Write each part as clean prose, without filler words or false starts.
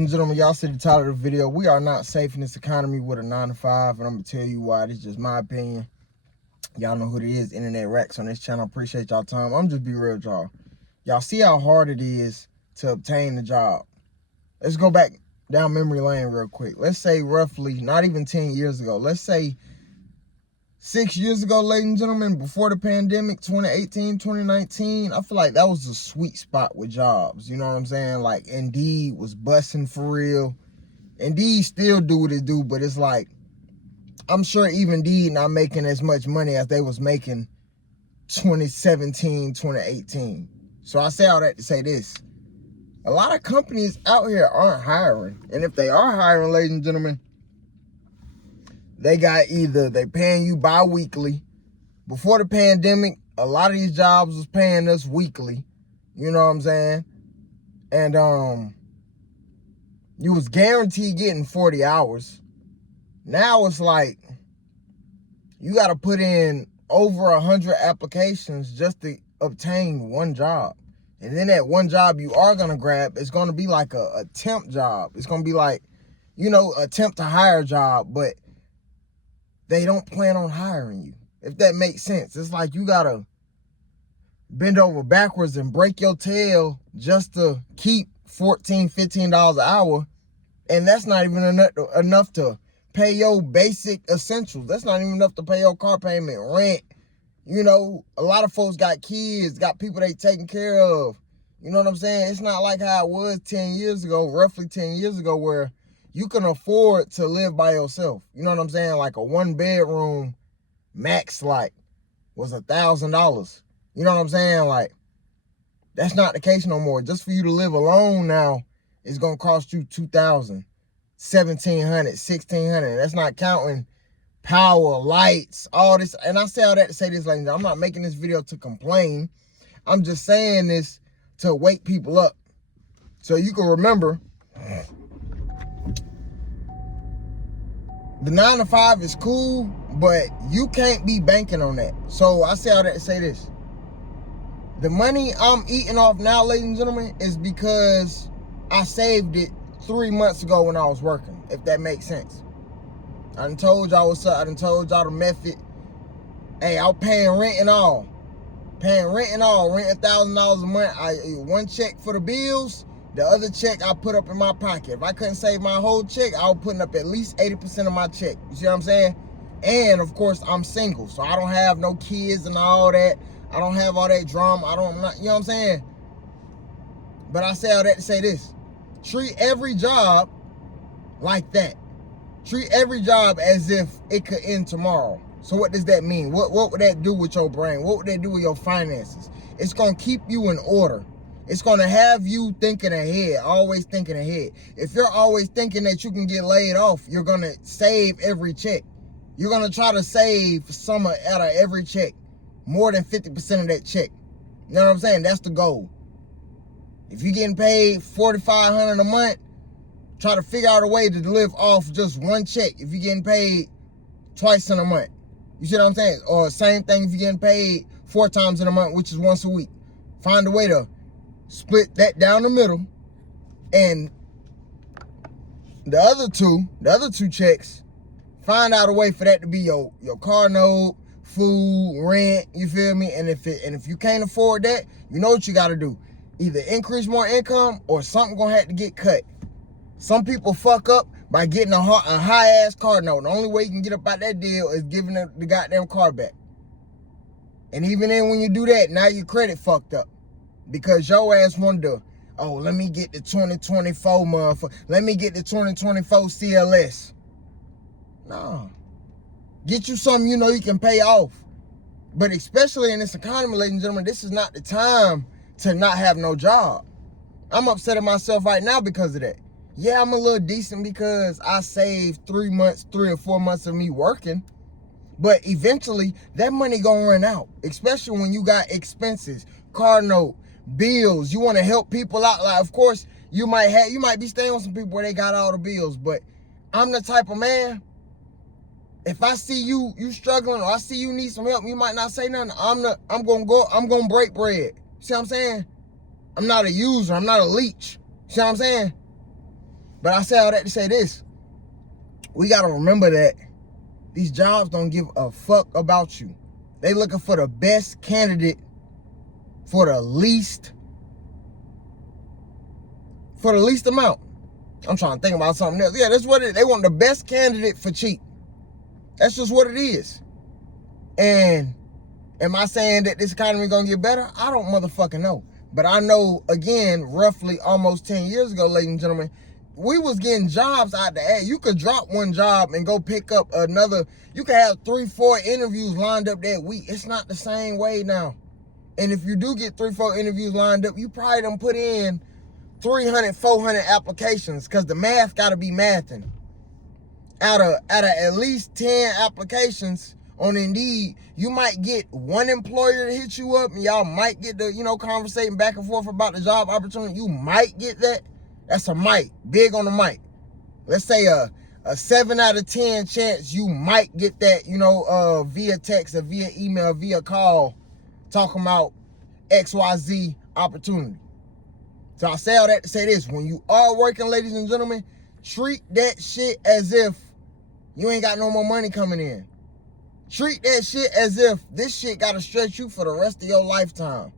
Ladies and gentlemen, y'all see the title of the video. We are not safe in this economy with a 9 to 5, and I'm gonna tell you why. This is just my opinion. Y'all know who it is. Internet Rex on this channel. Appreciate y'all time. I'm just be real with y'all. Y'all see how hard it is to obtain the job. Let's go back down memory lane real quick. Let's say roughly, not even 10 years ago. Let's say 6 years ago, ladies and gentlemen, before the pandemic, 2018, 2019, I feel like that was a sweet spot with jobs. You know what I'm saying? Like, Indeed was busting for real. Indeed still do what it do, but it's like, I'm sure even Indeed not making as much money as they was making 2017, 2018. So I say all that to say this. A lot of companies out here aren't hiring. And if they are hiring, ladies and gentlemen, they got either they paying you bi-weekly. Before the pandemic, a lot of these jobs was paying us weekly. You know what I'm saying? And you was guaranteed getting 40 hours. Now it's like you got to put in over 100 applications just to obtain one job. And then that one job you are going to grab is going to be like a temp job. It's going to be like, you know, a temp to hire job, but they don't plan on hiring you, if that makes sense. It's like you got to bend over backwards and break your tail just to keep $14, $15 an hour. And that's not even enough to pay your basic essentials. That's not even enough to pay your car payment, rent. You know, a lot of folks got kids, got people they taking care of. You know what I'm saying? It's not like how it was 10 years ago, roughly 10 years ago, where you can afford to live by yourself. You know what I'm saying? Like a 1-bedroom max like was $1,000. You know what I'm saying? Like, that's not the case no more. Just for you to live alone now, it's gonna cost you $2,000, $1,700, $1,600. That's not counting power, lights, all this. And I say all that to say this, ladies. I'm not making this video to complain. I'm just saying this to wake people up. So you can remember, the 9 to 5 is cool, but you can't be banking on that. So I say all that to say this. The money I'm eating off now, ladies and gentlemen, is because I saved it 3 months ago when I was working, if that makes sense. I done told y'all what's up. I done told y'all the method. Hey, I was paying rent and all. Rent $1,000 a month. One check for the bills, the other check I put up in my pocket. If I couldn't save my whole check, I was putting up at least 80% of my check. You see what I'm saying? And of course, I'm single, so I don't have no kids and all that. I don't have all that drama. You know what I'm saying? But I say all that to say this. Treat every job like that. Treat every job as if it could end tomorrow. So what does that mean? What would that do with your brain? What would that do with your finances? It's going to keep you in order. It's going to have you thinking ahead, always thinking ahead. If you're always thinking that you can get laid off, you're going to save every check. You're going to try to save some out of every check, more than 50% of that check. You know what I'm saying? That's the goal. If you're getting paid $4,500 a month, try to figure out a way to live off just one check if you're getting paid twice in a month. You see what I'm saying? Or same thing if you're getting paid 4 times in a month, which is once a week. Find a way to split that down the middle. And the other two checks, find out a way for that to be your car note, food, rent, you feel me? And if you can't afford that, you know what you gotta do. Either increase more income or something gonna have to get cut. Some people fuck up by getting a high-ass car note. The only way you can get up out that deal is giving the goddamn car back. And even then, when you do that, now your credit fucked up. Because your ass wanted to, oh, let me get the 2024 motherfucker. Let me get the 2024 CLS. No. Get you something you know you can pay off. But especially in this economy, ladies and gentlemen, this is not the time to not have no job. I'm upset at myself right now because of that. Yeah, I'm a little decent because I saved 3 or 4 months of me working. But eventually, that money gonna run out. Especially when you got expenses, car note, bills. You want to help people out. Like, of course, you might be staying with some people where they got all the bills. But I'm the type of man, if I see you struggling or I see you need some help, you might not say nothing. I'm gonna break bread. See what I'm saying? I'm not a user. I'm not a leech. See what I'm saying? But I say all that to say this. We got to remember that these jobs don't give a fuck about you. They looking for the best candidate for the least amount. I'm trying to think about something else. Yeah, that's what they want, the best candidate for cheap. That's just what it is. And am I saying that this economy gonna get better? I don't motherfucking know. But I know, again, roughly almost 10 years ago, ladies and gentlemen, we was getting jobs out the ass. You could drop one job and go pick up another. You could have 3-4 interviews lined up that week. It's not the same way now. And if you do get 3-4 interviews lined up, you probably done put in 300, 400 applications, because the math got to be mathing. Out of at least 10 applications on Indeed, you might get one employer to hit you up, and y'all might get to, conversating back and forth about the job opportunity. You might get that. That's a might. Big on the might. Let's say a 7 out of 10 chance you might get that, via text or via email, via call, talking about XYZ opportunity. So I say all that to say this. When you are working, ladies and gentlemen, treat that shit as if you ain't got no more money coming in. Treat that shit as if this shit got to stretch you for the rest of your lifetime.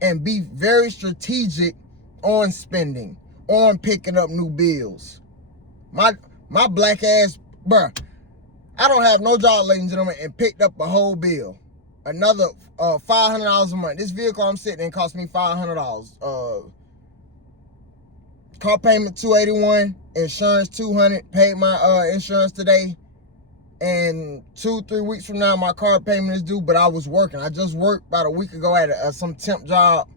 And be very strategic on spending, on picking up new bills. My black ass, bruh, I don't have no job, ladies and gentlemen, and picked up a whole bill. Another $500 a month. This vehicle I'm sitting in cost me $500. Car payment $281, insurance $200. Paid my insurance today, and 2-3 weeks from now my car payment is due. But I was working. I just worked about a week ago at some temp job,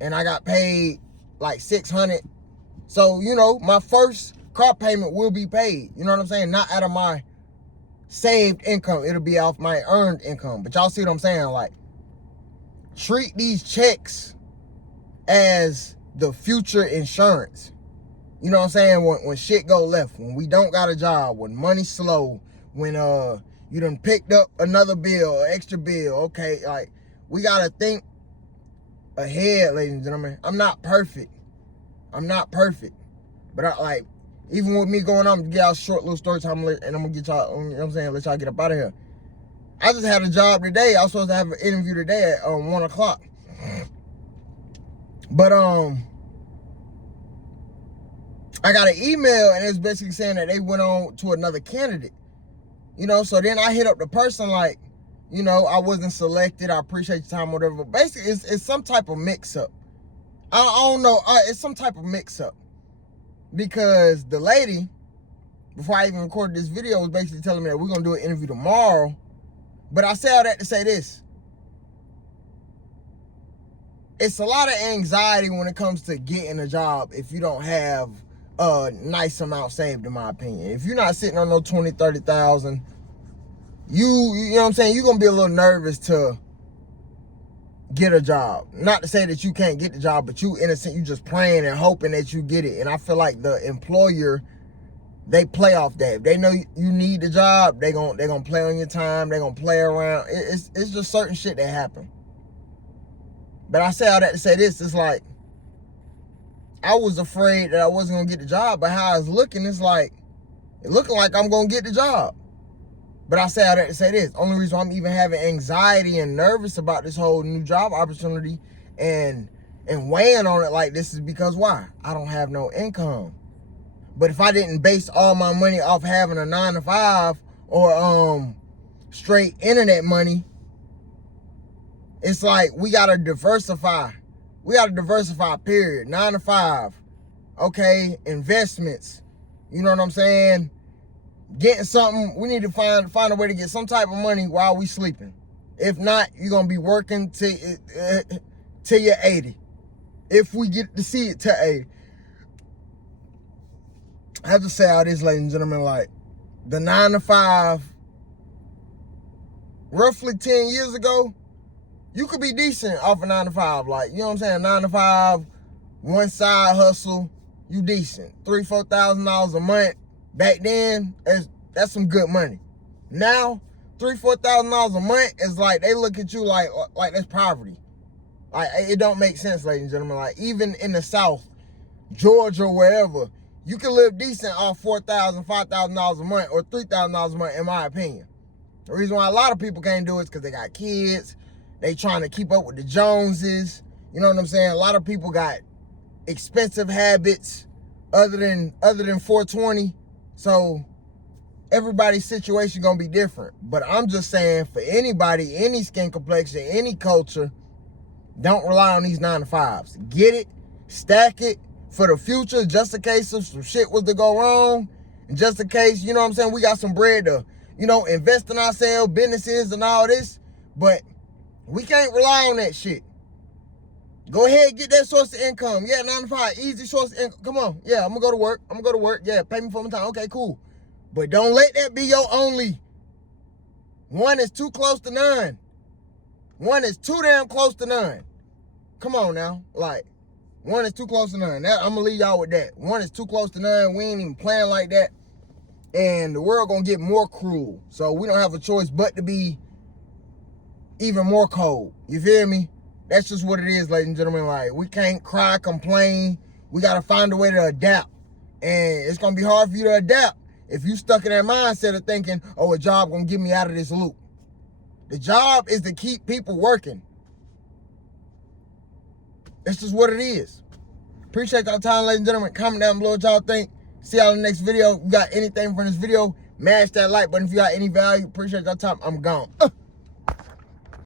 and I got paid like $600. So my first car payment will be paid. You know what I'm saying? Not out of my saved income. It'll be off my earned income. But y'all see what I'm saying? Like, treat these checks as the future insurance. You know what I'm saying? When shit go left, when we don't got a job, when money's slow, when you done picked up another bill, or extra bill, okay, like, we gotta think ahead, ladies and gentlemen. I'm not perfect. But even with me going on, get y'all a short little story time, and I'm gonna get y'all, you know what I'm saying, let y'all get up out of here. I just had a job today. I was supposed to have an interview today at 1 o'clock. But I got an email, and it's basically saying that they went on to another candidate. So then I hit up the person like, I wasn't selected. I appreciate your time, whatever. But basically, it's some type of mix-up. I don't know. It's some type of mix-up. Because the lady, before I even recorded this video, was basically telling me that we're going to do an interview tomorrow. But I say all that to say this. It's a lot of anxiety when it comes to getting a job if you don't have a nice amount saved, in my opinion. If you're not sitting on no 20, 30,000, you know what I'm saying, you're going to be a little nervous to get a job. Not to say that you can't get the job, but you, in a sense, you just praying and hoping that you get it. And I feel like the employer, they play off that. If they know you need the job, they're gonna play on your time. They're gonna play around. It's just certain shit that happen. But I say all that to say this. It's like, I was afraid that I wasn't gonna get the job, but how it's looking, it's looking like I'm gonna get the job. But I say all that to say this. Only reason I'm even having anxiety and nervous about this whole new job opportunity and weighing on it like this is because why? I don't have no income. But if I didn't base all my money off having a 9-to-5 or straight internet money, it's like we gotta diversify. We gotta diversify, period. 9-to-5. Okay, investments. You know what I'm saying? Getting something, we need to find a way to get some type of money while we sleeping. If not, you're gonna be working till you're 80. If we get to see it to 80. I have to say all this, ladies and gentlemen, like, the 9-to-5, roughly 10 years ago, you could be decent off a 9-to-5. Like, you know what I'm saying? 9-to-5, one side hustle, you decent. $3,000, $4,000 a month. Back then, that's some good money. Now, $3,000, $4,000 a month is like, they look at you like that's poverty. Like, it don't make sense, ladies and gentlemen. Like, even in the South, Georgia, wherever, You can live decent off $4,000, $5,000 a month, or $3,000 a month, in my opinion. The reason why a lot of people can't do it is because they got kids. They trying to keep up with the Joneses. You know what I'm saying? A lot of people got expensive habits other than 420. So everybody's situation gonna be different. But I'm just saying, for anybody, any skin complexion, any culture, don't rely on these 9-to-5s. Get it, stack it for the future, just in case if some shit was to go wrong, and just in case, you know what I'm saying, we got some bread to, you know, invest in ourselves, businesses and all this. But we can't rely on that shit. Go ahead, get that source of income. Yeah, 9-to-5, easy source of income. Come on. Yeah, I'm gonna go to work. Yeah, pay me for my time. Okay, cool. But don't let that be your only. One is too close to none. One is too damn close to none. Come on now. Like, one is too close to none. I'm gonna leave y'all with that. One is too close to none. We ain't even playing like that. And the world gonna get more cruel. So we don't have a choice but to be even more cold. You feel me? That's just what it is, ladies and gentlemen. Like, we can't cry, complain. We gotta find a way to adapt. And it's gonna be hard for you to adapt if you stuck in that mindset of thinking, oh, a job gonna get me out of this loop. The job is to keep people working. That's just what it is. Appreciate y'all time, ladies and gentlemen. Comment down below what y'all think. See y'all in the next video. If you got anything from this video, mash that like button. If you got any value, appreciate y'all time. I'm gone.